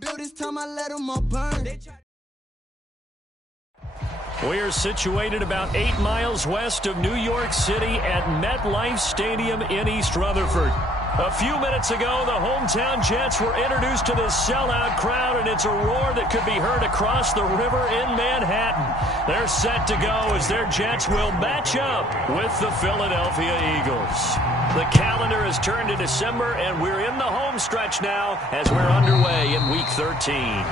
build this time, I let them all burn. We're situated about 8 miles west of New York City at MetLife Stadium in East Rutherford. A few minutes ago, the hometown Jets were introduced to this sellout crowd, and it's a roar that could be heard across the river in Manhattan. They're set to go as their Jets will match up with the Philadelphia Eagles. The calendar has turned to December, and we're in the home stretch now as we're underway in Week 13.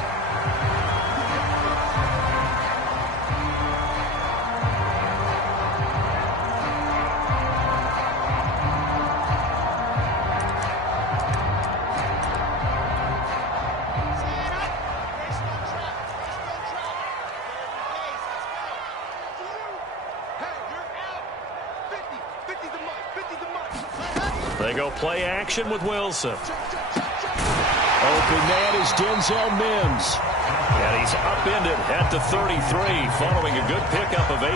They go play action with Wilson. Open man is Denzel Mims. And he's upended at the 33 following a good pickup of 8.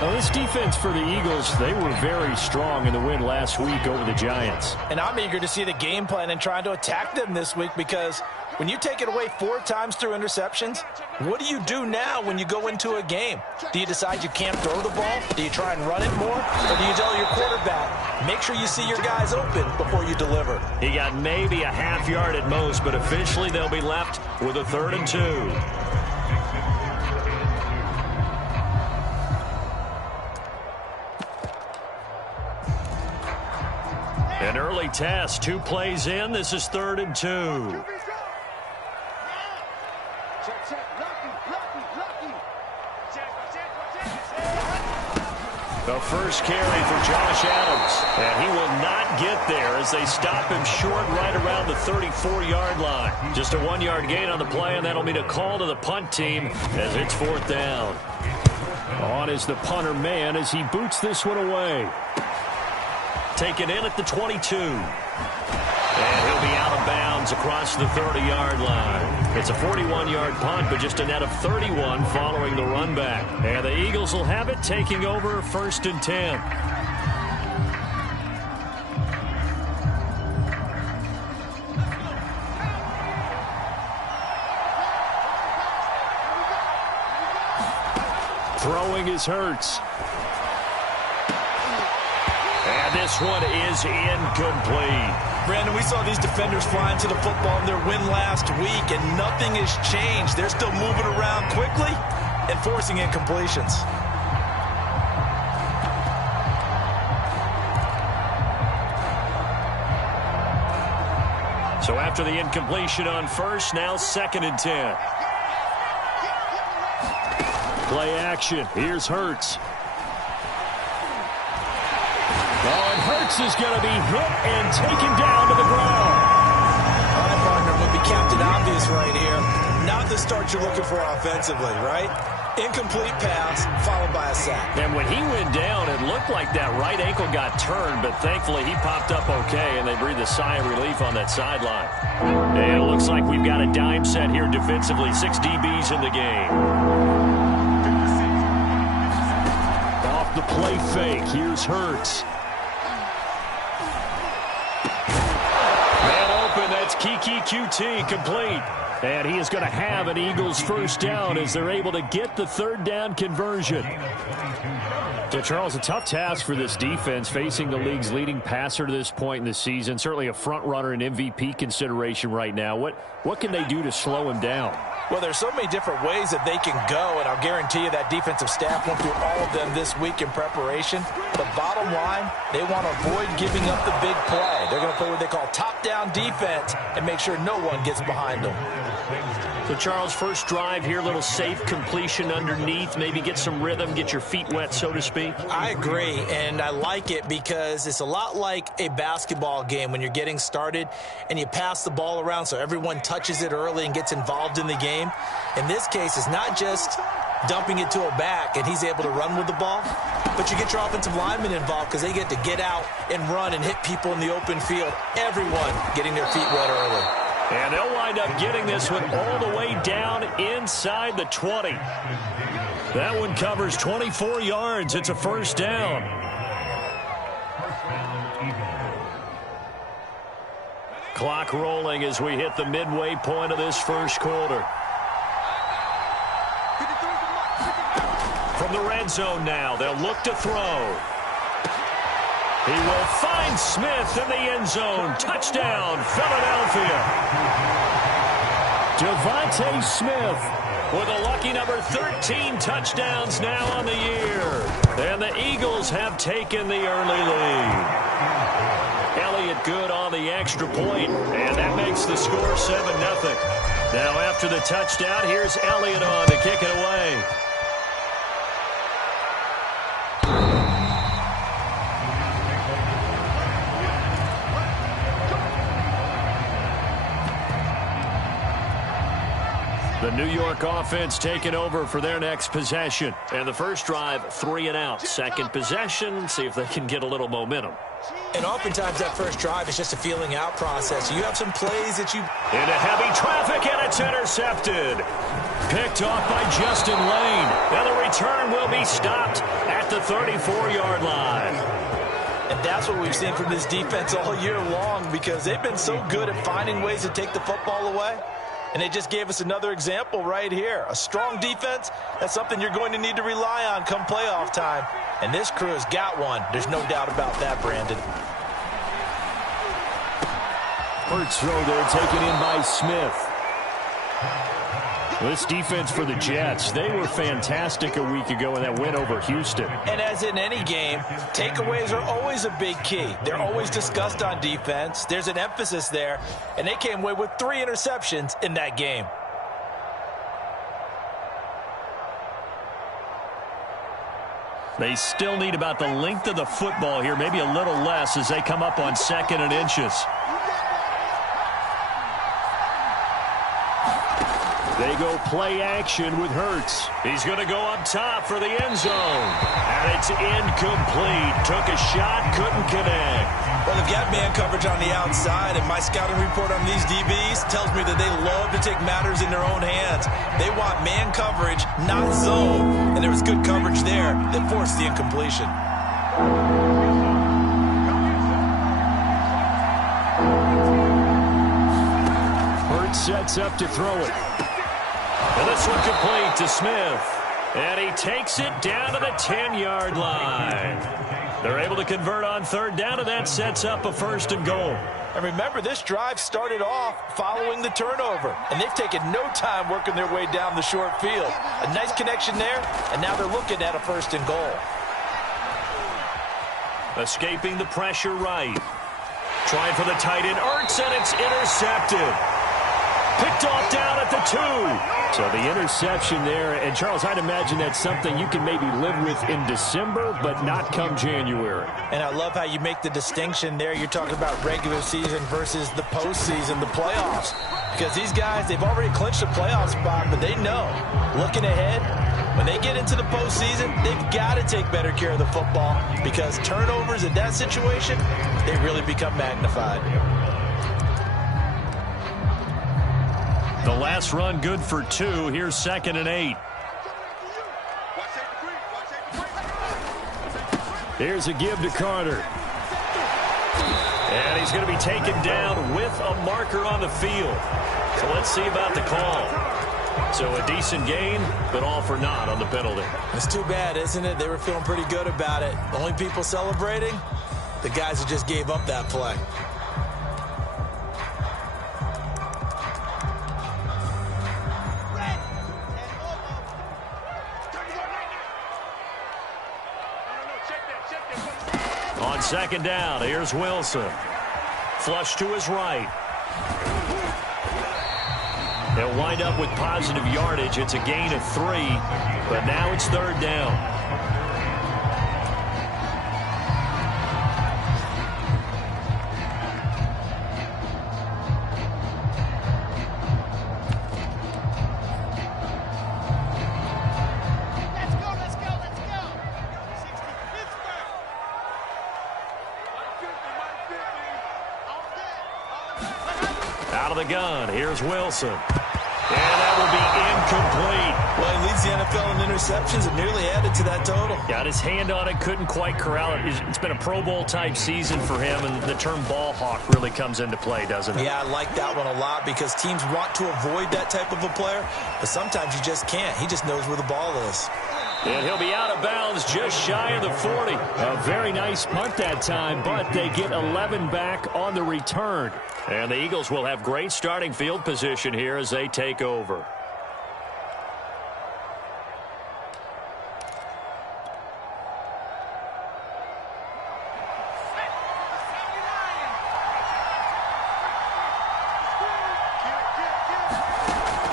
Now, this defense for the Eagles, they were very strong in the win last week over the Giants. And I'm eager to see the game plan and trying to attack them this week, because when you take it away 4 times through interceptions, what do you do now when you go into a game? Do you decide you can't throw the ball? Do you try and run it more? Or do you tell your quarterback, make sure you see your guys open before you deliver? He got maybe a half yard at most, but officially they'll be left with a 3rd and 2. An early test, 2 plays in. This is 3rd and 2. The first carry for Josh Adams, and he will not get there as they stop him short right around the 34-yard line. Just a 1-yard gain on the play, and that'll mean a call to the punt team as it's 4th down. On is the punter man as he boots this one away. Taken in at the 22. And he'll be out of bounds across the 30-yard line. It's a 41-yard punt, but just a net of 31 following the run back. And the Eagles will have it, taking over 1st and 10. Throwing is Hurts. And this one is incomplete. Brandon, we saw these defenders flying to the football in their win last week, and nothing has changed. They're still moving around quickly and forcing incompletions. So after the incompletion on 1st, now 2nd and 10. Play action. Here's Hurts. Hurts is going to be hit and taken down to the ground. My partner would be Captain Obvious right here. Not the start you're looking for offensively, right? Incomplete pass followed by a sack. And when he went down, it looked like that right ankle got turned, but thankfully he popped up okay, and they breathed a sigh of relief on that sideline. And it looks like we've got a dime set here defensively. 6 DBs in the game. Off the play fake, here's Hurts. That's Kiki QT complete. And he is going to have an Eagles 1st down as they're able to get the 3rd down conversion. So, Charles, a tough task for this defense facing the league's leading passer to this point in the season. Certainly a front runner in MVP consideration right now. What can they do to slow him down? Well, there's so many different ways that they can go, and I'll guarantee you that defensive staff went through all of them this week in preparation. The bottom line, they want to avoid giving up the big play. They're going to play what they call top-down defense and make sure no one gets behind them. So, Charles, first drive here, little safe completion underneath, maybe get some rhythm, get your feet wet, so to speak. I agree, and I like it because it's a lot like a basketball game when you're getting started and you pass the ball around so everyone touches it early and gets involved in the game. In this case, it's not just dumping it to a back and he's able to run with the ball, but you get your offensive linemen involved because they get to get out and run and hit people in the open field. Everyone getting their feet wet early. And they'll wind up getting this one all the way down inside the 20. That one covers 24 yards. It's a 1st down. Clock rolling as we hit the midway point of this first quarter. From the red zone now, they'll look to throw. He will find Smith in the end zone. Touchdown, Philadelphia. Devontae Smith with a lucky number 13 touchdowns now on the year. And the Eagles have taken the early lead. Elliott good on the extra point, and that makes the score 7-0. Now after the touchdown, here's Elliott on to kick it away. The New York offense taking over for their next possession. And the first drive, 3 and out. Second possession, see if they can get a little momentum. And oftentimes that first drive is just a feeling out process. You have some plays that you... Into heavy traffic, and it's intercepted. Picked off by Justin Lane. And the return will be stopped at the 34-yard line. And that's what we've seen from this defense all year long, because they've been so good at finding ways to take the football away. And they just gave us another example right here. A strong defense, that's something you're going to need to rely on come playoff time. And this crew has got one. There's no doubt about that, Brandon. First throw there taken in by Smith. This defense for the Jets, they were fantastic a week ago in that win over Houston. And as in any game, takeaways are always a big key. They're always discussed on defense. There's an emphasis there, and they came away with 3 interceptions in that game. They still need about the length of the football here, maybe a little less as they come up on 2nd and inches. They go play action with Hurts. He's going to go up top for the end zone. And it's incomplete. Took a shot, couldn't connect. Well, they've got man coverage on the outside, and my scouting report on these DBs tells me that they love to take matters in their own hands. They want man coverage, not zone. And there was good coverage there that forced the incompletion. Hurts sets up to throw it. And this one complete to Smith. And he takes it down to the 10-yard line. They're able to convert on 3rd down, and that sets up a 1st and goal. And remember, this drive started off following the turnover. And they've taken no time working their way down the short field. A nice connection there, and now they're looking at a 1st and goal. Escaping the pressure right. Trying for the tight end, Ertz, and it's intercepted. Picked off down at the 2. So the interception there, and Charles, I'd imagine that's something you can maybe live with in December, but not come January. And I love how you make the distinction there. You're talking about regular season versus the postseason, the playoffs. Because these guys, they've already clinched a playoff spot, but they know, looking ahead, when they get into the postseason, they've got to take better care of the football, because turnovers in that situation, they really become magnified. The last run good for 2. Here's 2nd and 8. Here's a give to Carter. And he's going to be taken down with a marker on the field. So let's see about the call. So a decent gain, but all for naught on the penalty. It's too bad, isn't it? They were feeling pretty good about it. The only people celebrating, the guys who just gave up that play. On 2nd down, here's Wilson. Flush to his right. They'll wind up with positive yardage. It's a gain of 3, but now it's 3rd down. Out of the gun, here's Wilson. And that will be incomplete. Well, he leads the NFL in interceptions and nearly added to that total. Got his hand on it, couldn't quite corral it. It's been a Pro Bowl-type season for him, and the term ball hawk really comes into play, doesn't it? Yeah, I like that one a lot because teams want to avoid that type of a player, but sometimes you just can't. He just knows where the ball is. And he'll be out of bounds just shy of the 40. A very nice punt that time, but they get 11 back on the return. And the Eagles will have great starting field position here as they take over.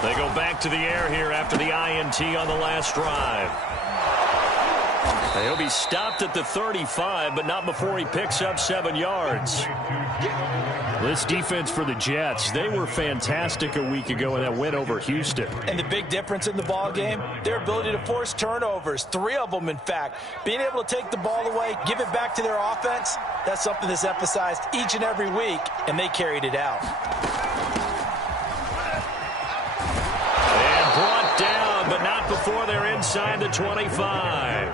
They go back to the air here after the INT on the last drive. He'll be stopped at the 35, but not before he picks up 7 yards. This defense for the Jets, they were fantastic a week ago in that win over Houston. And the big difference in the ball game, their ability to force turnovers, 3 of them in fact. Being able to take the ball away, give it back to their offense, that's something that's emphasized each and every week, and they carried it out. And brought down, but not before they're inside the 25.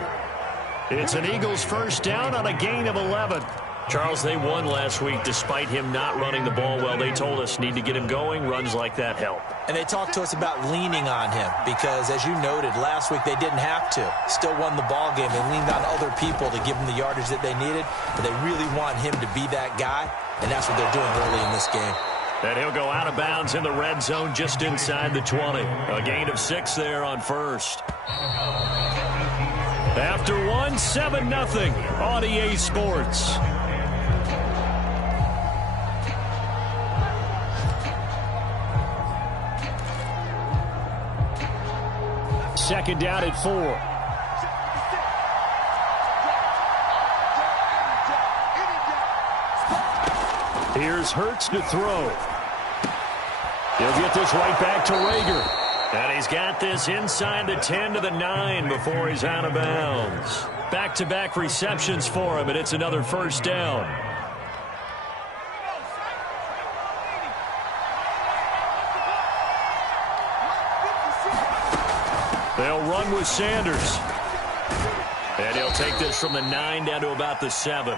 It's an Eagles first down on a gain of 11. Charles, they won last week despite him not running the ball well. They told us need to get him going. Runs like that help. And they talked to us about leaning on him because, as you noted, last week they didn't have to. Still won the ball game. They leaned on other people to give them the yardage that they needed, but they really want him to be that guy, and that's what they're doing early in this game. And he'll go out of bounds in the red zone just inside the 20. A gain of 6 there on first. After one, 7-0 on EA Sports. Second down at 4. Here's Hurts to throw. He'll get this right back to Rager. And he's got this inside the 10 to the 9 before he's out of bounds. Back-to-back receptions for him, and it's another first down. They'll run with Sanders. And he'll take this from the 9 down to about the 7.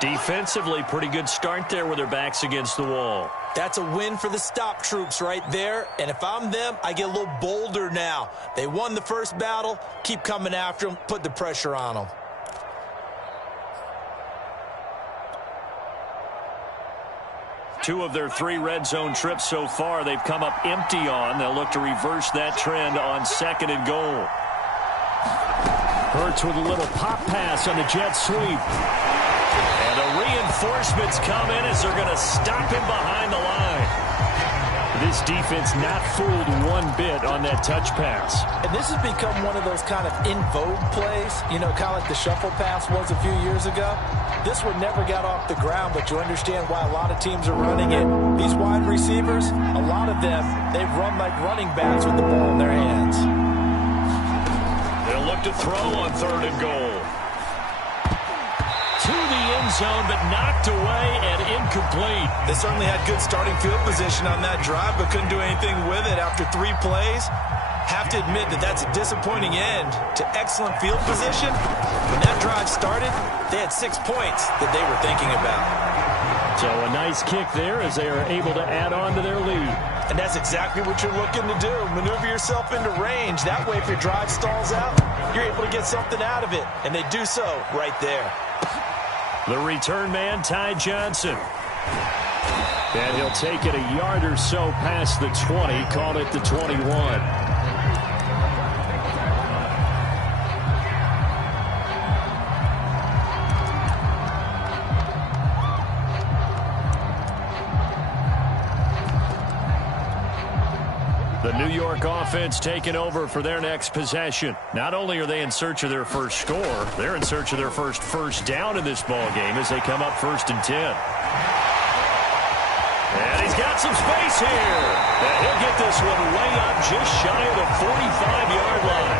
Defensively, pretty good start there with their backs against the wall. That's a win for the stop troops right there. And if I'm them, I get a little bolder now. They won the first battle. Keep coming after them. Put the pressure on them. Two of their 3 red zone trips so far, they've come up empty on. They'll look to reverse that trend on 2nd and goal. Hurts with a little pop pass on the jet sweep. And the reinforcements come in as they're going to stop him behind the line. This defense not fooled one bit on that touch pass. And this has become one of those kind of in vogue plays, you know, kind of like the shuffle pass was a few years ago. This one never got off the ground, but you understand why a lot of teams are running it. These wide receivers, a lot of them, they run like running backs with the ball in their hands. They'll look to throw on 3rd and goal. To the end zone, but knocked away and incomplete. They certainly had good starting field position on that drive, but couldn't do anything with it after 3 plays. Have to admit that that's a disappointing end to excellent field position. When that drive started, they had 6 points that they were thinking about. So a nice kick there as they are able to add on to their lead. And that's exactly what you're looking to do. Maneuver yourself into range. That way, if your drive stalls out, you're able to get something out of it. And they do so right there. The return man, Ty Johnson. And he'll take it a yard or so past the 20, called it the 21. The New York offense taking over for their next possession. Not only are they in search of their first score, they're in search of their first down in this ball game as they come up 1st and 10. And he's got some space here. And he'll get this one way up just shy of the 45-yard line.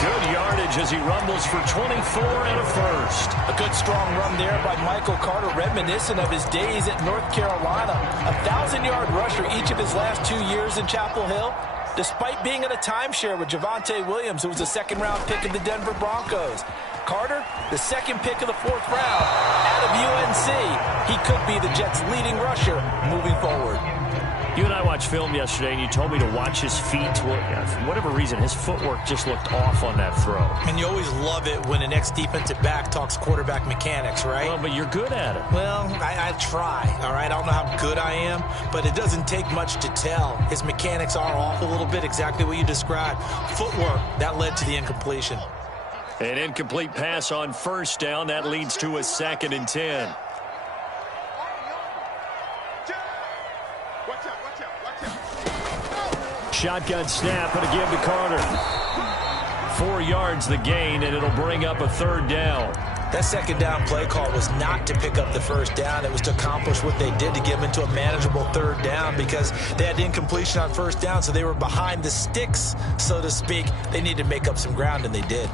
Good yardage as he rumbles for 24 and a first. A good strong run there by Michael Carter, reminiscent of his days at North Carolina. A 1,000-yard rusher each of his last 2 years in Chapel Hill. Despite being in a timeshare with Javonte Williams, who was a second-round pick of the Denver Broncos. Carter, the second pick of the 4th round out of UNC. He could be the Jets' leading rusher moving forward. You and I watched film yesterday, and you told me to watch his feet. For whatever reason, his footwork just looked off on that throw. And you always love it when an ex-defensive back talks quarterback mechanics, right? Well, but you're good at it. Well, I try, all right? I don't know how good I am, but it doesn't take much to tell. His mechanics are off a little bit, exactly what you described. Footwork, that led to the incompletion. An incomplete pass on first down. That leads to a 2nd and 10. Shotgun snap and a give to Carter. 4 yards the gain, and it'll bring up a 3rd down. That second down play call was not to pick up the first down. It was to accomplish what they did to get them into a manageable 3rd down because they had incompletion on first down, so they were behind the sticks, so to speak. They needed to make up some ground, and they did.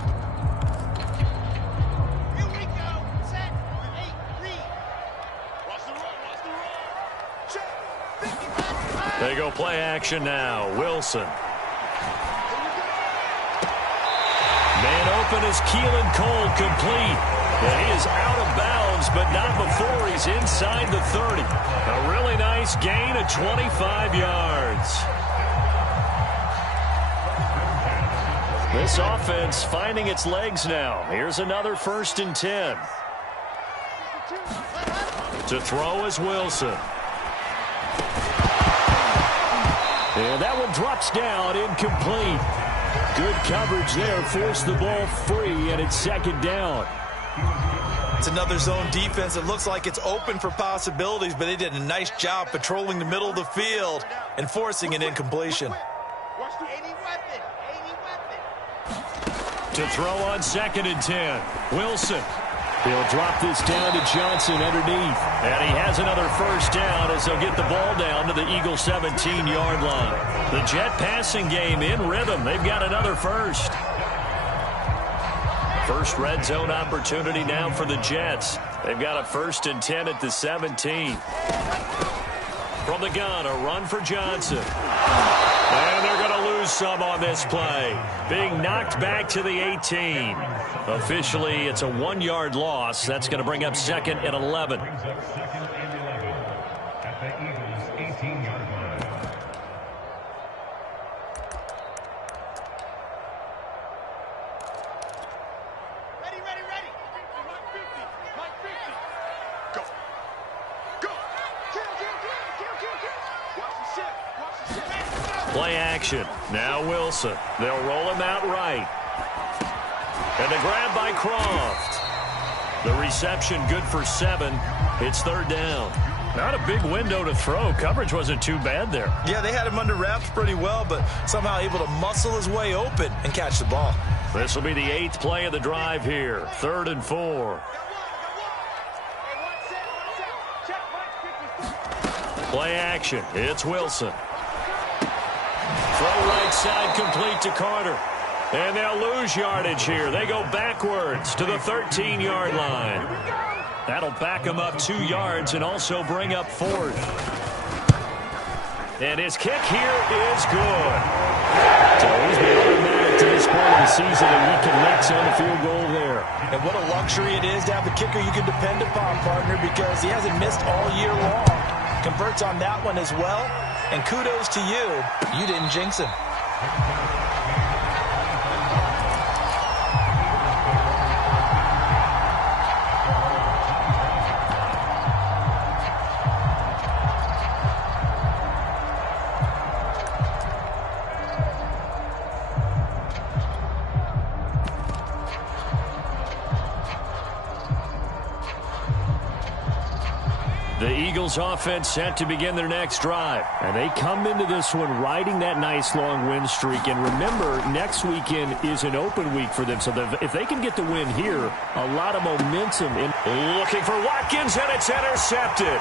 They go play action now. Wilson. Man open is Keelan Cole, complete. And he is out of bounds, but not before he's inside the 30. A really nice gain of 25 yards. This offense finding its legs now. Here's another 1st and 10. To throw is Wilson. And that one drops down, incomplete. Good coverage there, forced the ball free, and it's 2nd down. It's another zone defense. It looks like it's open for possibilities, but they did a nice job patrolling the middle of the field and forcing an incompletion. To throw on 2nd and 10, Wilson. He'll drop this down to Johnson underneath. And he has another 1st down as they'll get the ball down to the Eagle 17-yard line. The Jet passing game in rhythm. They've got another first. First red zone opportunity now for the Jets. They've got a 1st and 10 at the 17. From the gun, a run for Johnson. And they're going to lose some on this play. Being knocked back to the 18. Officially, it's a 1-yard loss. That's going to bring up 2nd and 11. Play action. Now Wilson. They'll roll him out right. And the grab by Croft. The reception good for 7. It's 3rd down. Not a big window to throw. Coverage wasn't too bad there. Yeah, they had him under wraps pretty well, but somehow able to muscle his way open and catch the ball. This will be the 8th play of the drive here. 3rd and 4. Play action. It's Wilson. Throw right side complete to Carter. And they'll lose yardage here. They go backwards to the 13-yard line. That'll back them up 2 yards and also bring up 4th. And his kick here is good. So he's been automatic to this point of the season, and he connects on the field goal there. And what a luxury it is to have a kicker you can depend upon, partner, because he hasn't missed all year long. Converts on that one as well. And kudos to you. You didn't jinx him. The Eagles offense set to begin their next drive. And they come into this one riding that nice long win streak. And remember, next weekend is an open week for them. So if they can get the win here, a lot of momentum. Looking for Watkins, and it's intercepted.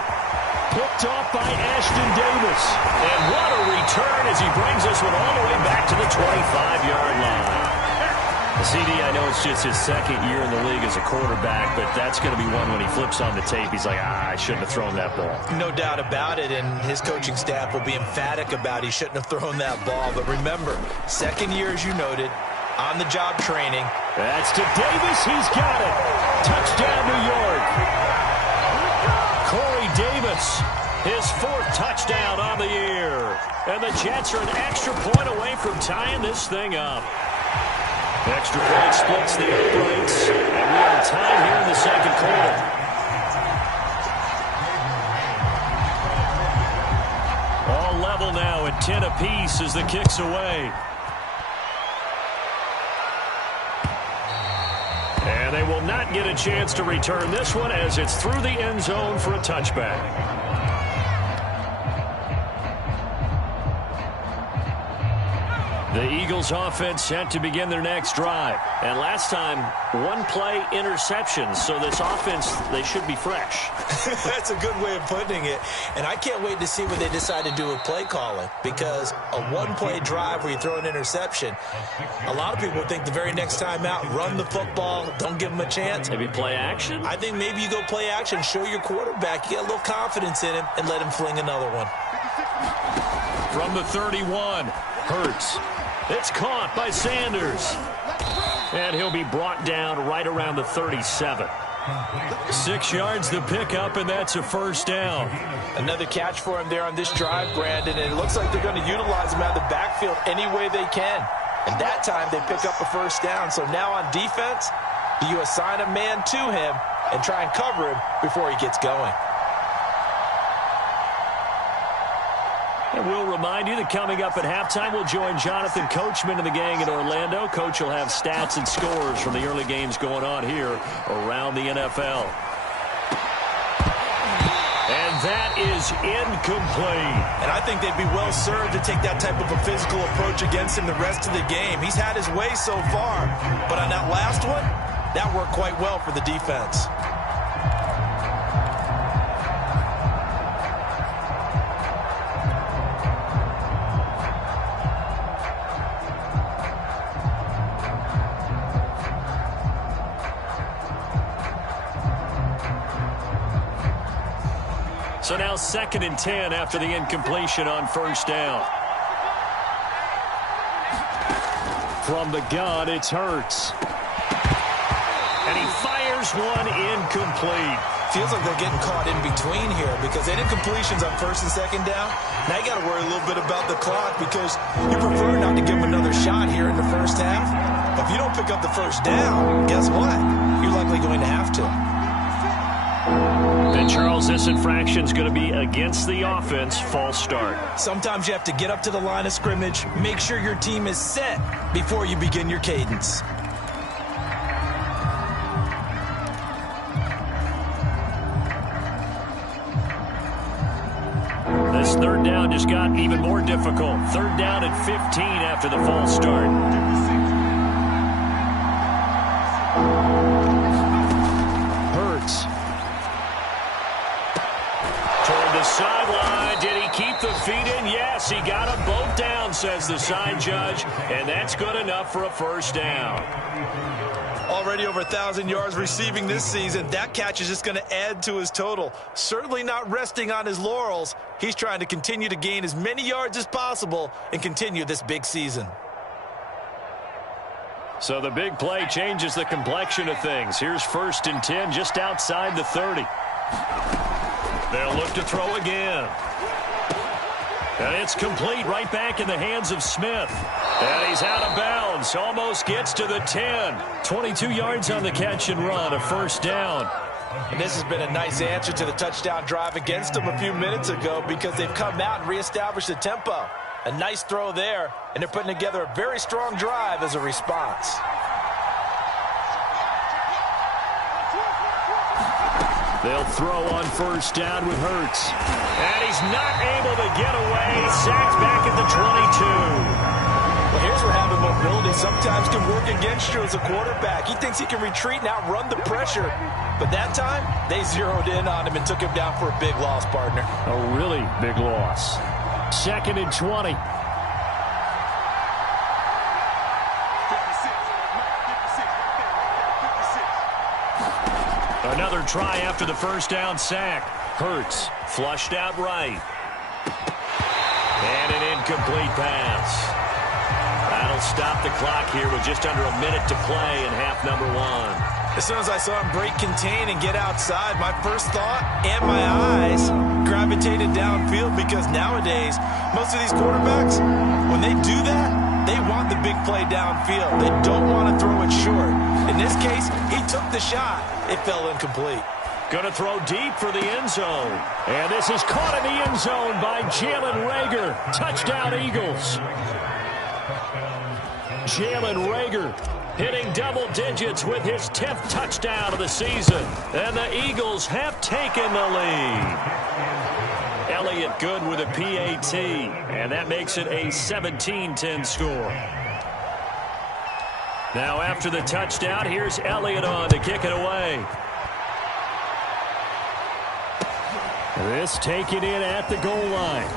Picked off by Ashton Davis. And what a return as he brings this one all the way back to the 25-yard line. CD, I know it's just his second year in the league as a quarterback, but that's going to be one when he flips on the tape. He's like, I shouldn't have thrown that ball. No doubt about it, and his coaching staff will be emphatic about he shouldn't have thrown that ball. But remember, second year, as you noted, on-the-job training. That's to Davis. He's got it. Touchdown, New York. Corey Davis, his fourth touchdown on the year. And the Jets are an extra point away from tying this thing up. Extra point splits the uprights, and we are tied here in the second quarter. All level now at 10 apiece as the kick's away. And they will not get a chance to return this one as it's through the end zone for a touchback. The Eagles offense set to begin their next drive. And last time, one-play interceptions. So this offense, they should be fresh. That's a good way of putting it. And I can't wait to see what they decide to do with play calling. Because a one-play drive where you throw an interception, a lot of people think the very next time out, run the football, don't give them a chance. Maybe play action? I think maybe you go play action, show your quarterback, you get a little confidence in him, and let him fling another one. From the 31, Hurts. It's caught by Sanders. And he'll be brought down right around the 37. 6 yards the pickup, and that's a first down. Another catch for him there on this drive, Brandon, and it looks like they're going to utilize him out of the backfield any way they can. And that time they pick up a first down. So now on defense, do you assign a man to him and try and cover him before he gets going? And we'll remind you that coming up at halftime, we'll join Jonathan Coachman and the gang in Orlando. Coach will have stats and scores from the early games going on here around the NFL. And that is incomplete. And I think they'd be well served to take that type of a physical approach against him the rest of the game. He's had his way so far, but on that last one, that worked quite well for the defense. So now 2nd and 10 after the incompletion on first down. From the gun, it's Hurts. And he fires one incomplete. Feels like they're getting caught in between here because they did completions on 1st and 2nd down. Now you got to worry a little bit about the clock because you prefer not to give them another shot here in the first half. But if you don't pick up the first down, guess what? You're likely going to have to. And Charles, this infraction's going to be against the offense. False start. Sometimes you have to get up to the line of scrimmage, make sure your team is set before you begin your cadence. This 3rd down just got even more difficult. 3rd down and 15 after the false start. Sideline. Did he keep the feet in? Yes, he got them both down, says the side judge, and that's good enough for a first down. Already over 1,000 yards receiving this season. That catch is just going to add to his total. Certainly not resting on his laurels. He's trying to continue to gain as many yards as possible and continue this big season. So the big play changes the complexion of things. Here's 1st and 10 just outside the 30. They'll look to throw again. And it's complete right back in the hands of Smith. And he's out of bounds. Almost gets to the 10. 22 yards on the catch and run. A first down. And this has been a nice answer to the touchdown drive against them a few minutes ago because they've come out and reestablished the tempo. A nice throw there, and they're putting together a very strong drive as a response. They'll throw on first down with Hurts. And he's not able to get away. Sacked back at the 22. Well, here's where having mobility sometimes can work against you as a quarterback. He thinks he can retreat and outrun the pressure. But that time, they zeroed in on him and took him down for a big loss, partner. A really big loss. 2nd and 20. another try after the first down sack. Hurts flushed out right. And an incomplete pass. That'll stop the clock here with just under a minute to play in half number one. As soon as I saw him break contain and get outside, my first thought and my eyes gravitated downfield, because nowadays, most of these quarterbacks, when they do that, they want the big play downfield. They don't want to throw it short. In this case, he took the shot. It fell incomplete. Going to throw deep for the end zone. And this is caught in the end zone by Jalen Reagor. Touchdown, Eagles. Jalen Reagor hitting double digits with his 10th touchdown of the season. And the Eagles have taken the lead. Elliott good with a PAT. And that makes it a 17-10 score. Now after the touchdown, here's Elliott on to kick it away. This taken in at the goal line.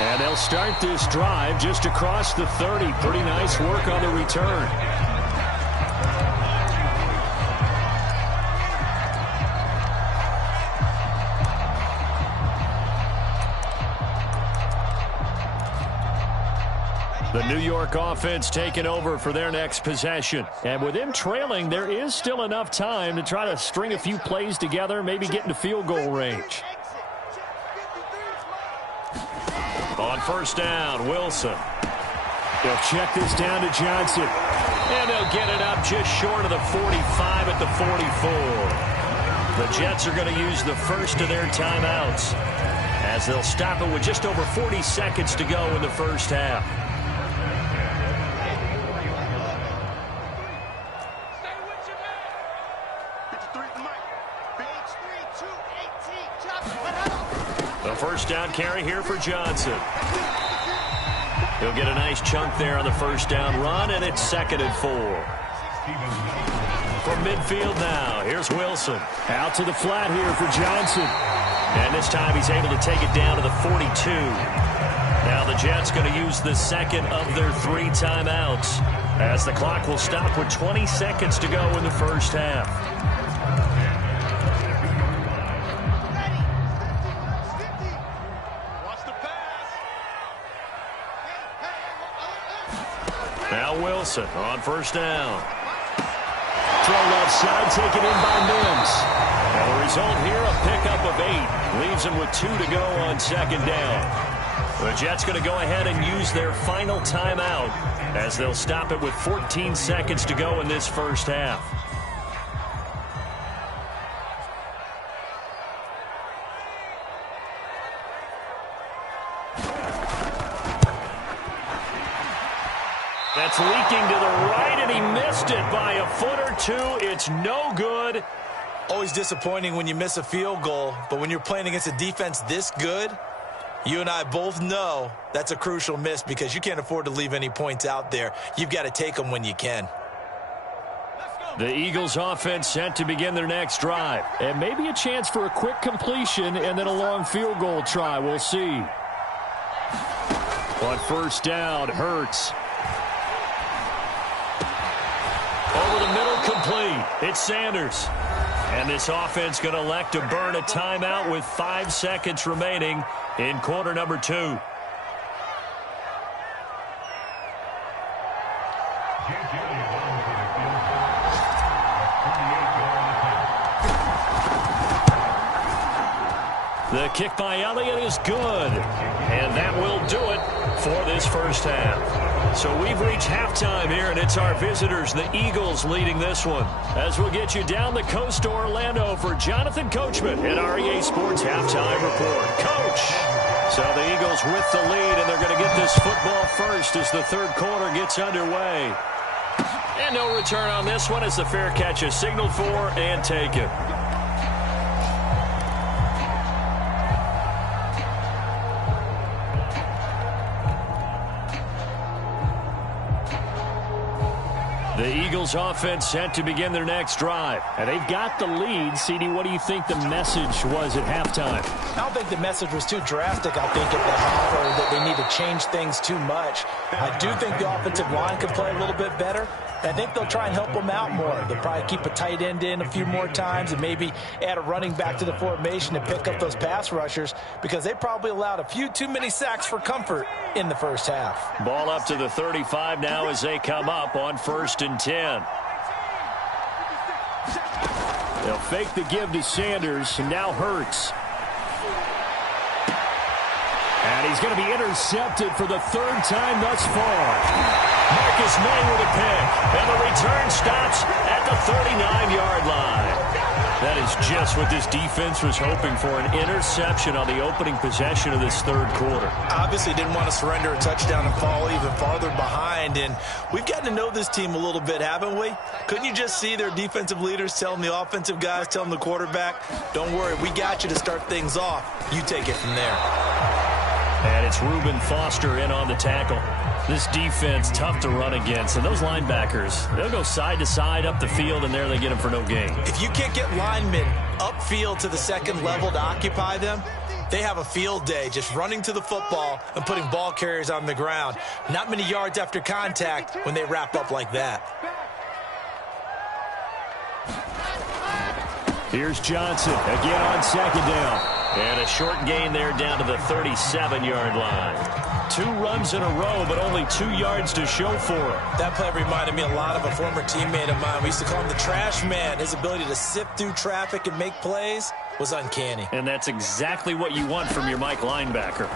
And they'll start this drive just across the 30. Pretty nice work on the return. The New York offense taking over for their next possession. And with them trailing, there is still enough time to try to string a few plays together, maybe get into field goal range. On first down, Wilson. They'll check this down to Johnson. And they'll get it up just short of the 45 at the 44. The Jets are going to use the first of their timeouts, as they'll stop it with just over 40 seconds to go in the first half. The first down carry here for Johnson. He'll get a nice chunk there on the first down run, and it's 2nd and 4. From midfield now, here's Wilson. Out to the flat here for Johnson. And this time he's able to take it down to the 42. Now the Jets going to use the second of their 3 timeouts, as the clock will stop with 20 seconds to go in the first half. Now Wilson on first down. Throw left side, taken in by Mims. And the result here, a pickup of 8. Leaves him with 2 to go on second down. The Jets going to go ahead and use their final timeout, as they'll stop it with 14 seconds to go in this first half. That's leaking to the right, and he missed it by a foot or 2. It's no good. Always disappointing when you miss a field goal, but when you're playing against a defense this good, you and I both know that's a crucial miss, because you can't afford to leave any points out there. You've got to take them when you can. The Eagles offense set to begin their next drive, and maybe a chance for a quick completion and then a long field goal try. We'll see. On first down, Hurts. Over the middle, complete. It's Sanders. And this offense going to elect to burn a timeout with 5 seconds remaining in quarter number 2. The kick by Elliott is good. And that will do it for this first half. So we've reached halftime here, and it's our visitors, the Eagles, leading this one. As we'll get you down the coast to Orlando for Jonathan Coachman in our EA Sports Halftime Report. Coach! So the Eagles with the lead, and they're going to get this football first as the third quarter gets underway. And no return on this one as the fair catch is signaled for and taken. The Eagles offense set to begin their next drive. And they've got the lead. CD, what do you think the message was at halftime? I don't think the message was too drastic, I think, at the half, or that they need to change things too much. I do think the offensive line could play a little bit better. I think they'll try and help him out more. They'll probably keep a tight end in a few more times and maybe add a running back to the formation to pick up those pass rushers because they probably allowed a few too many sacks for comfort in the first half. Ball up to the 35 now as they come up on 1st and 10. They'll fake the give to Sanders, and now Hurts. And he's going to be intercepted for the 3rd time thus far. Marcus May with a pick, and the return stops at the 39-yard line. That is just what this defense was hoping for, an interception on the opening possession of this 3rd quarter. Obviously didn't want to surrender a touchdown and fall even farther behind, and we've gotten to know this team a little bit, haven't we? Couldn't you just see their defensive leaders telling the offensive guys, telling the quarterback, don't worry, we got you to start things off. You take it from there. And it's Reuben Foster in on the tackle. This defense, tough to run against. And those linebackers, they'll go side to side up the field, and there they get them for no gain. If you can't get linemen upfield to the 2nd level to occupy them, they have a field day just running to the football and putting ball carriers on the ground. Not many yards after contact when they wrap up like that. Here's Johnson again on 2nd down. And a short gain there down to the 37-yard line. 2 runs in a row, but only 2 yards to show for him. That play reminded me a lot of a former teammate of mine. We used to call him the trash man. His ability to sift through traffic and make plays was uncanny. And that's exactly what you want from your Mike linebacker.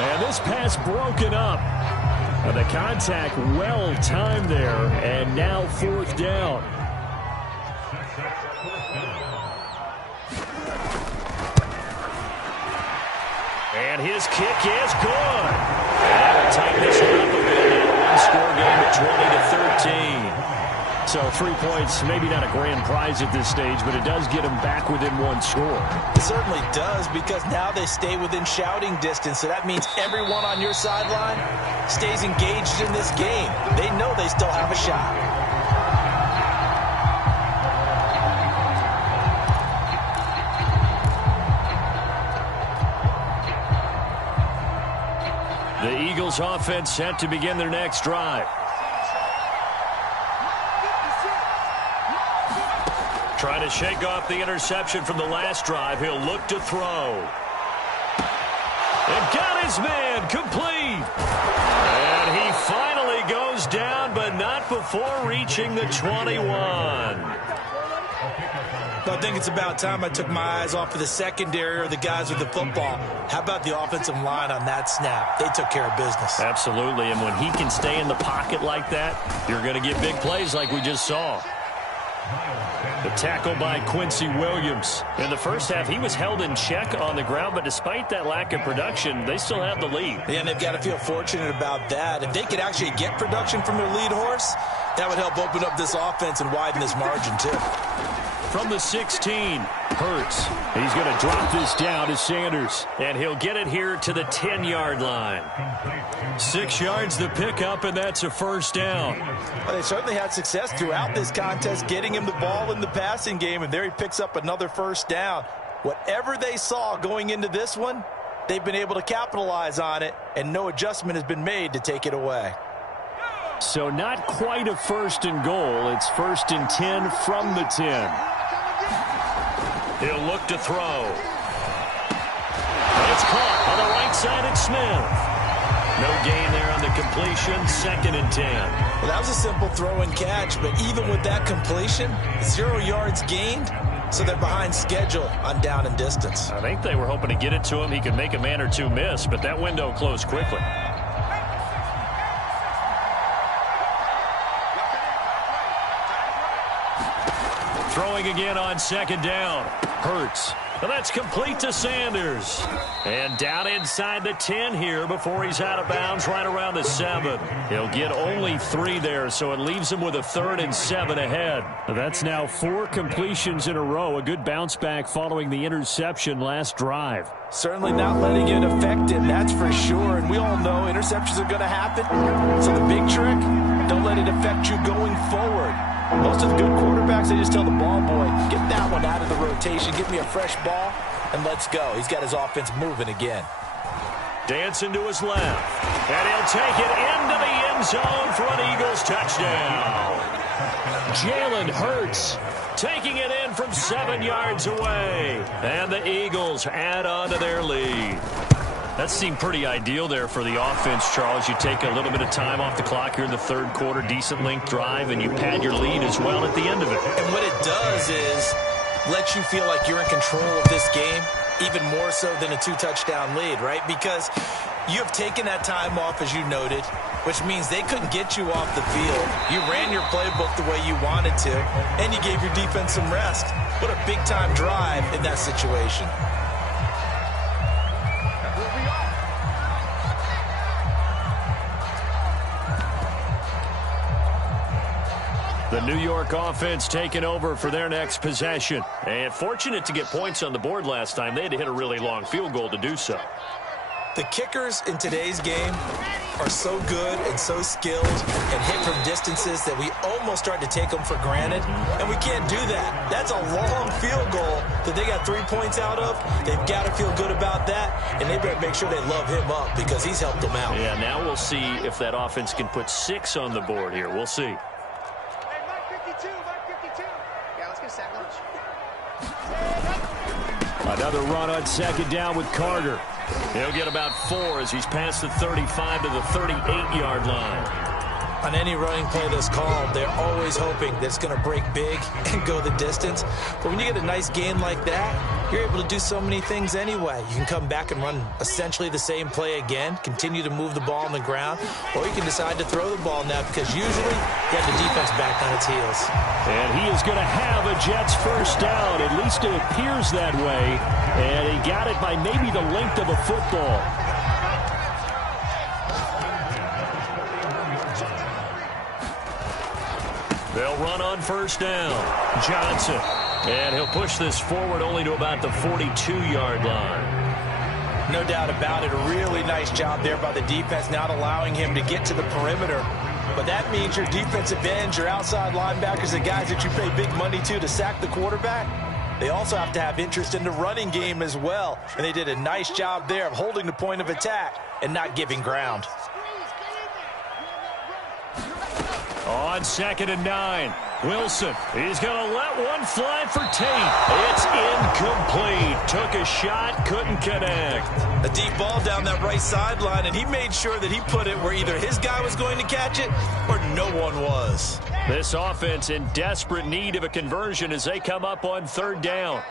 And this pass broken up. And the contact well timed there, and now 4th down. And his kick is good. And that'll tighten this one up a bit now. One-score game at 20-13. So 3 points, maybe not a grand prize at this stage, but it does get them back within 1 score. It certainly does, because now they stay within shouting distance. So that means everyone on your sideline stays engaged in this game. They know they still have a shot. The Eagles offense set to begin their next drive. Trying to shake off the interception from the last drive. He'll look to throw. And got his man complete. And he finally goes down, but not before reaching the 21. I think it's about time I took my eyes off of the secondary or the guys with the football. How about the offensive line on that snap? They took care of business. Absolutely, and when he can stay in the pocket like that, you're going to get big plays like we just saw. The tackle by Quincy Williams. In the first half, he was held in check on the ground, but despite that lack of production, they still have the lead. Yeah, and they've got to feel fortunate about that. If they could actually get production from their lead horse, that would help open up this offense and widen this margin, too. From the 16, Hurts. He's going to drop this down to Sanders, and he'll get it here to the 10-yard line. 6 yards the pickup, and that's a 1st down. Well, they certainly had success throughout this contest, getting him the ball in the passing game, and there he picks up another 1st down. Whatever they saw going into this one, they've been able to capitalize on it, and no adjustment has been made to take it away. So not quite a 1st and goal. It's 1st and 10 from the 10. He'll look to throw. And it's caught on the right side at Smith. No gain there on the completion. 2nd and 10. Well, that was a simple throw and catch, but even with that completion, 0 yards gained, so they're behind schedule on down and distance. I think they were hoping to get it to him. He could make a man or two miss, but that window closed quickly. Throwing again on 2nd down. Hurts. And that's complete to Sanders. And down inside the 10 here before he's out of bounds right around the 7. He'll get only 3 there, so it leaves him with a 3rd and 7 ahead. That's now 4 completions in a row. A good bounce back following the interception last drive. Certainly not letting it affect him, that's for sure. And we all know interceptions are going to happen. So the big trick, don't let it affect you going forward. Most of the good quarterbacks, they just tell the ball boy, get that one out of the rotation, give me a fresh ball, and let's go. He's got his offense moving again. Dancing to his left. And he'll take it into the end zone for an Eagles touchdown. Jalen Hurts taking it in from 7 yards away. And the Eagles add on to their lead. That seemed pretty ideal there for the offense, Charles. You take a little bit of time off the clock here in the third quarter, decent length drive, and you pad your lead as well at the end of it. And what it does is let you feel like you're in control of this game, even more so than a 2-touchdown lead, right? Because you have taken that time off, as you noted, which means they couldn't get you off the field. You ran your playbook the way you wanted to, and you gave your defense some rest. What a big-time drive in that situation. The New York offense taking over for their next possession. And fortunate to get points on the board last time. They had to hit a really long field goal to do so. The kickers in today's game are so good and so skilled and hit from distances that we almost start to take them for granted, and we can't do that. That's a long field goal that they got 3 points out of. They've got to feel good about that, and they better make sure they love him up because he's helped them out. Yeah, now we'll see if that offense can put 6 on the board here. We'll see. Another run on second down with Carter. He'll get about 4 as he's past the 35 to the 38-yard line. On any running play that's called, they're always hoping that it's going to break big and go the distance. But when you get a nice gain like that, you're able to do so many things anyway. You can come back and run essentially the same play again, continue to move the ball on the ground, or you can decide to throw the ball now because usually you have the defense back on its heels. And he is going to have a Jets first down. At least it appears that way. And he got it by maybe the length of a football. They'll run on first down. Johnson. And he'll push this forward only to about the 42-yard line. No doubt about it. A really nice job there by the defense, not allowing him to get to the perimeter. But that means your defensive ends, your outside linebackers, the guys that you pay big money to sack the quarterback, they also have to have interest in the running game as well. And they did a nice job there of holding the point of attack and not giving ground. On 2nd and 9, Wilson. He's going to let one fly for Tate. It's incomplete. Took a shot, couldn't connect. A deep ball down that right sideline, and he made sure that he put it where either his guy was going to catch it or no one was. This offense in desperate need of a conversion as they come up on 3rd down.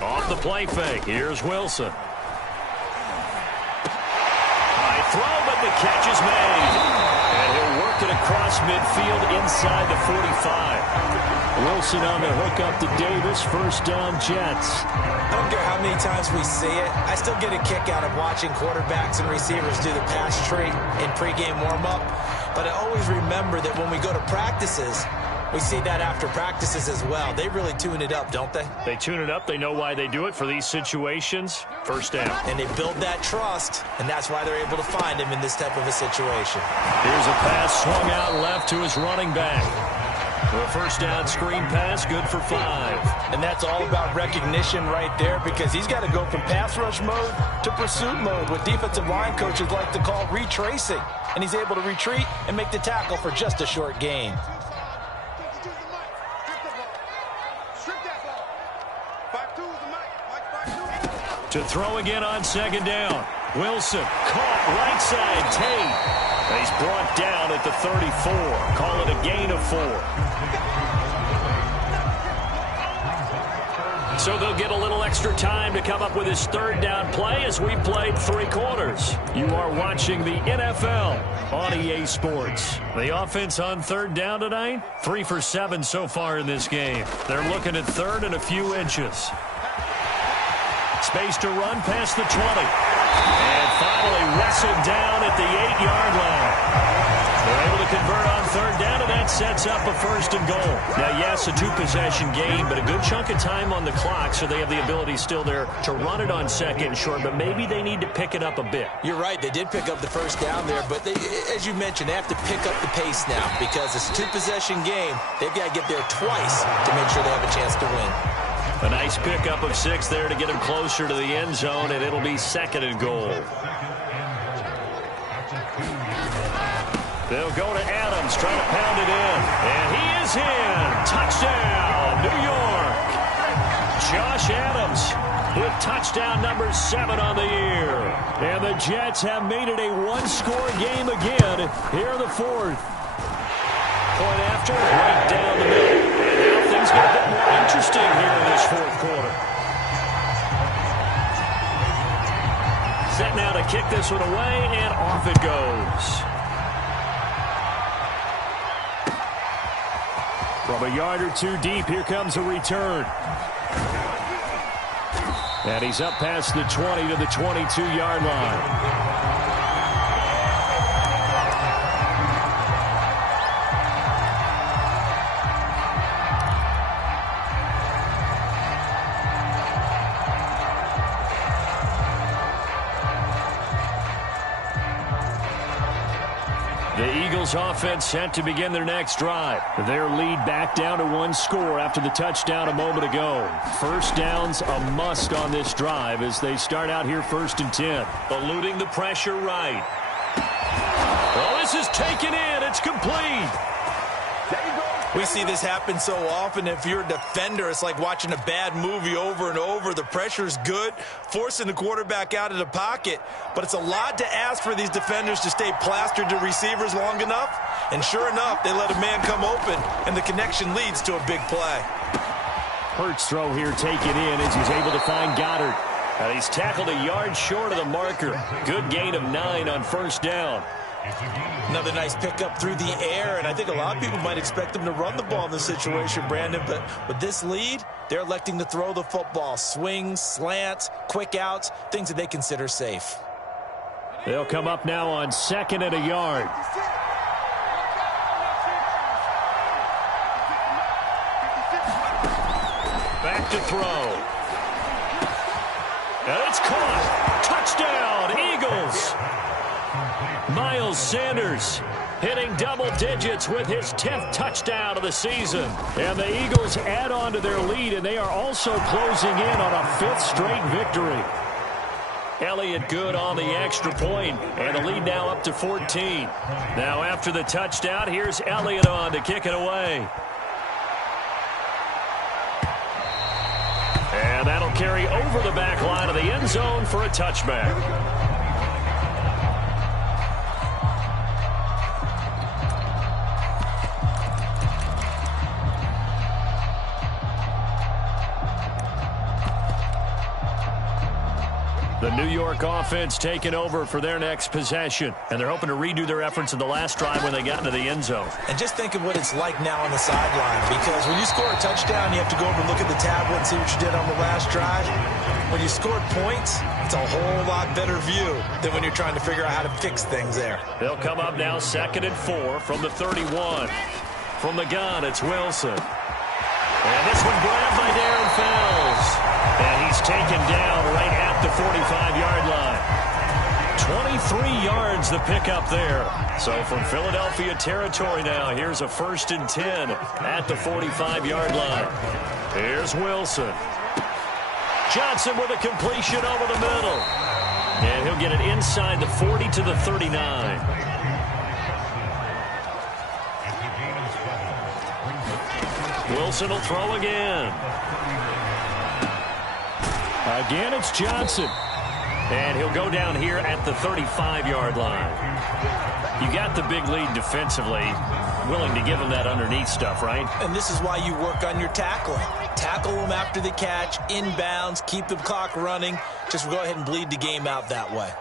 Off the play fake. Here's Wilson. Throw, but the catch is made. And he'll work it across midfield inside the 45. Wilson on the hook up to Davis. First down, Jets. I don't care how many times we see it. I still get a kick out of watching quarterbacks and receivers do the pass tree in pregame warm-up. But I always remember that when we go to practices, we see that after practices as well. They really tune it up, don't they? They tune it up. They know why they do it for these situations. First down. And they build that trust, and that's why they're able to find him in this type of a situation. Here's a pass swung out left to his running back. The first down screen pass, good for 5. And that's all about recognition right there because he's got to go from pass rush mode to pursuit mode, what defensive line coaches like to call retracing. And he's able to retreat and make the tackle for just a short gain. To throw again on 2nd down. Wilson caught right side. Tate. He's brought down at the 34. Call it a gain of 4. So they'll get a little extra time to come up with his 3rd down play as we played 3 quarters. You are watching the NFL on EA Sports. The offense on 3rd down tonight, 3 for 7 so far in this game. They're looking at 3rd and a few inches. Space to run past the 20. And finally wrestled down at the 8-yard line. They're able to convert on 3rd down, and that sets up a 1st and goal. Now, yes, a 2-possession game, but a good chunk of time on the clock, so they have the ability still there to run it on 2nd and short, but maybe they need to pick it up a bit. You're right. They did pick up the 1st down there, but they, as you mentioned, they have to pick up the pace now because it's a 2-possession game. They've got to get there twice to make sure they have a chance to win. A nice pickup of 6 there to get him closer to the end zone, and it'll be 2nd and goal. They'll go to Adams, trying to pound it in. And he is in. Touchdown, New York. Josh Adams with touchdown number 7 on the year. And the Jets have made it a one-score game again here in the 4th. Point after, right down the middle. And now things get a bit more interesting here in this 4th quarter. Set now to kick this one away, and off it goes. From a yard or 2 deep, here comes a return. And he's up past the 20 to the 22-yard line. The Eagles offense set to begin their next drive. Their lead back down to 1 score after the touchdown a moment ago. First down's a must on this drive as they start out here 1st and 10. Eluding the pressure right. Well, this is taken in. It's complete. We see this happen so often. If you're a defender, it's like watching a bad movie over and over. The pressure's good, forcing the quarterback out of the pocket. But it's a lot to ask for these defenders to stay plastered to receivers long enough. And sure enough, they let a man come open, and the connection leads to a big play. Hurts throw here taken in as he's able to find Goddard. And he's tackled a yard short of the marker. Good gain of 9 on 1st down. Another nice pickup through the air, and I think a lot of people might expect them to run the ball in this situation, Brandon, but with this lead, they're electing to throw the football. Swings, slants, quick outs, things that they consider safe. They'll come up now on 2nd and a yard. Back to throw. And it's caught. Touchdown, Eagles. Miles Sanders hitting double digits with his 10th touchdown of the season. And the Eagles add on to their lead, and they are also closing in on a 5th straight victory. Elliott good on the extra point, and the lead now up to 14. Now after the touchdown, here's Elliott on to kick it away. And that'll carry over the back line of the end zone for a touchback. The New York offense taking over for their next possession. And they're hoping to redo their efforts in the last drive when they got into the end zone. And just think of what it's like now on the sideline. Because when you score a touchdown, you have to go over and look at the tablet and see what you did on the last drive. When you scored points, it's a whole lot better view than when you're trying to figure out how to fix things there. They'll come up now 2nd and 4 from the 31. From the gun, it's Wilson. And this one grabbed by Darren Fells. And he's taken down right at the 45-yard line. 23 yards the pickup there. So from Philadelphia territory now, here's a 1st and 10 at the 45-yard line. Here's Wilson. Johnson with a completion over the middle. And he'll get it inside the 40 to the 39. Wilson will throw again. Again, it's Johnson. And he'll go down here at the 35-yard line. You got the big lead defensively. Willing to give him that underneath stuff, right? And this is why you work on your tackling. Tackle them after the catch, inbounds, keep the clock running. Just go ahead and bleed the game out that way.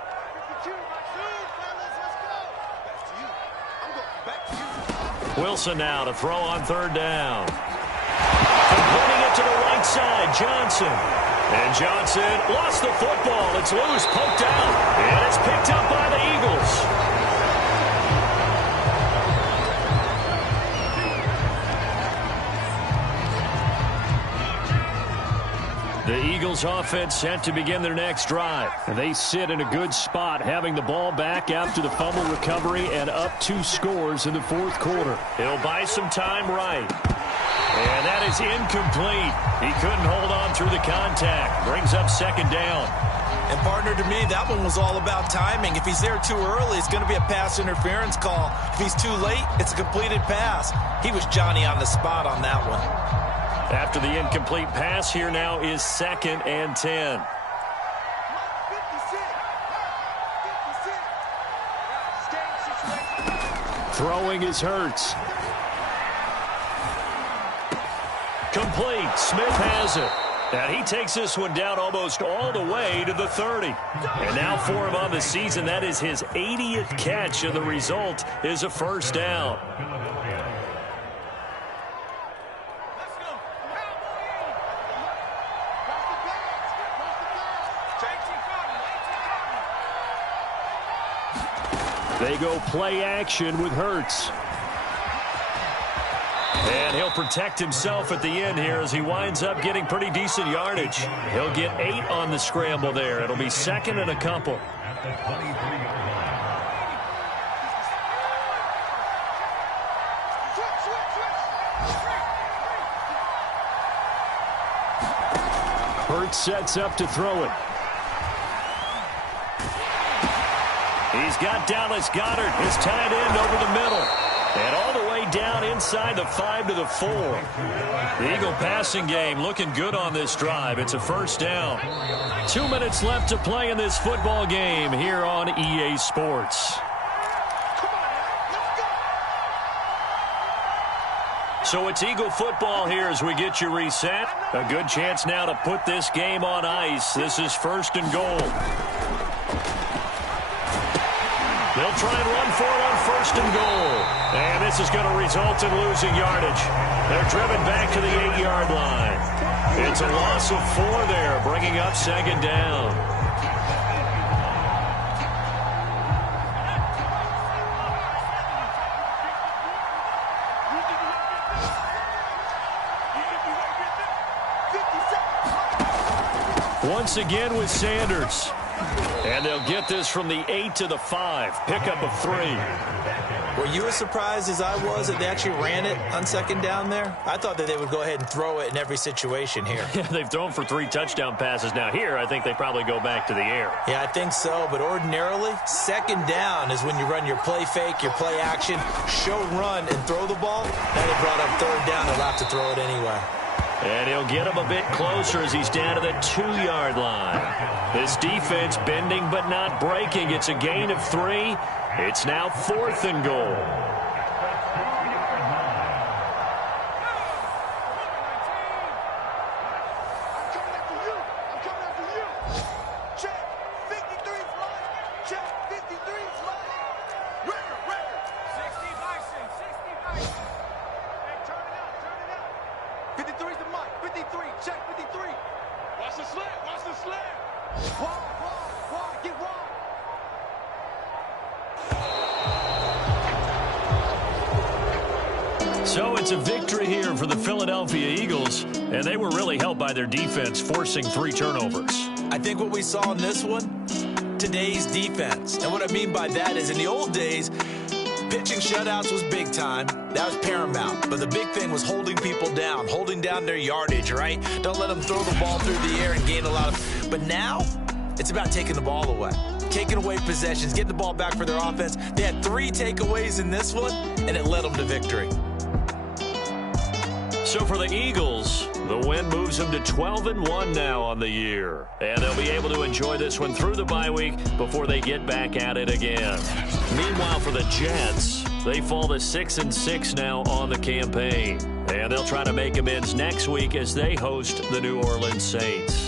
Wilson now to throw on 3rd down. Completing it to the right side, Johnson. And Johnson lost the football. It's loose, poked out. And it's picked up by the Eagles. The Eagles offense set to begin their next drive. They sit in a good spot, having the ball back after the fumble recovery and up 2 scores in the 4th quarter. He'll buy some time right. And that is incomplete. He couldn't hold on through the contact. Brings up second down. And, partner, to me, that one was all about timing. If he's there too early, it's going to be a pass interference call. If he's too late, it's a completed pass. He was Johnny on the spot on that one. After the incomplete pass, here now is 2nd and 10. Throwing is Hurts. Complete. Smith has it. And he takes this one down almost all the way to the 30. And now for him on the season, that is his 80th catch, and the result is a first down. They go play action with Hurts. And he'll protect himself at the end here as he winds up getting pretty decent yardage. He'll get 8 on the scramble there. It'll be 2nd and a couple. Hurts sets up to throw it. He's got Dallas Goedert, his tight end, over the middle. And all the way down inside the 5 to the 4. The Eagle passing game looking good on this drive. It's a first down. 2 minutes left to play in this football game here on EA Sports. So it's Eagle football here as we get you reset. A good chance now to put this game on ice. This is 1st and goal. They'll try and run for it on 1st and goal. And this is going to result in losing yardage. They're driven back to the 8-yard line. It's a loss of 4 there, bringing up 2nd down. Once again with Sanders. And they'll get this from the 8 to the 5. Pickup of 3. Were you as surprised as I was that they actually ran it on 2nd down there? I thought that they would go ahead and throw it in every situation here. Yeah, they've thrown for 3 touchdown passes. Now here, I think they probably go back to the air. Yeah, I think so. But ordinarily, 2nd down is when you run your play fake, your play action, show run, and throw the ball. Now they brought up 3rd down. They'll have to throw it anyway. And he'll get him a bit closer as he's down to the 2-yard line. This defense bending but not breaking. It's a gain of 3. It's now 4th and goal. So it's a victory here for the Philadelphia Eagles, and they were really helped by their defense, forcing 3 turnovers. I think what we saw in this one, today's defense. And what I mean by that is in the old days, pitching shutouts was big time. That was paramount. But the big thing was holding people down, holding down their yardage, right? Don't let them throw the ball through the air and gain a lot of... But now, it's about taking the ball away. Taking away possessions, getting the ball back for their offense. They had 3 takeaways in this one, and it led them to victory. So for the Eagles, the win moves them to 12-1 now on the year. And they'll be able to enjoy this one through the bye week before they get back at it again. Meanwhile, for the Jets, they fall to 6-6 now on the campaign. And they'll try to make amends next week as they host the New Orleans Saints.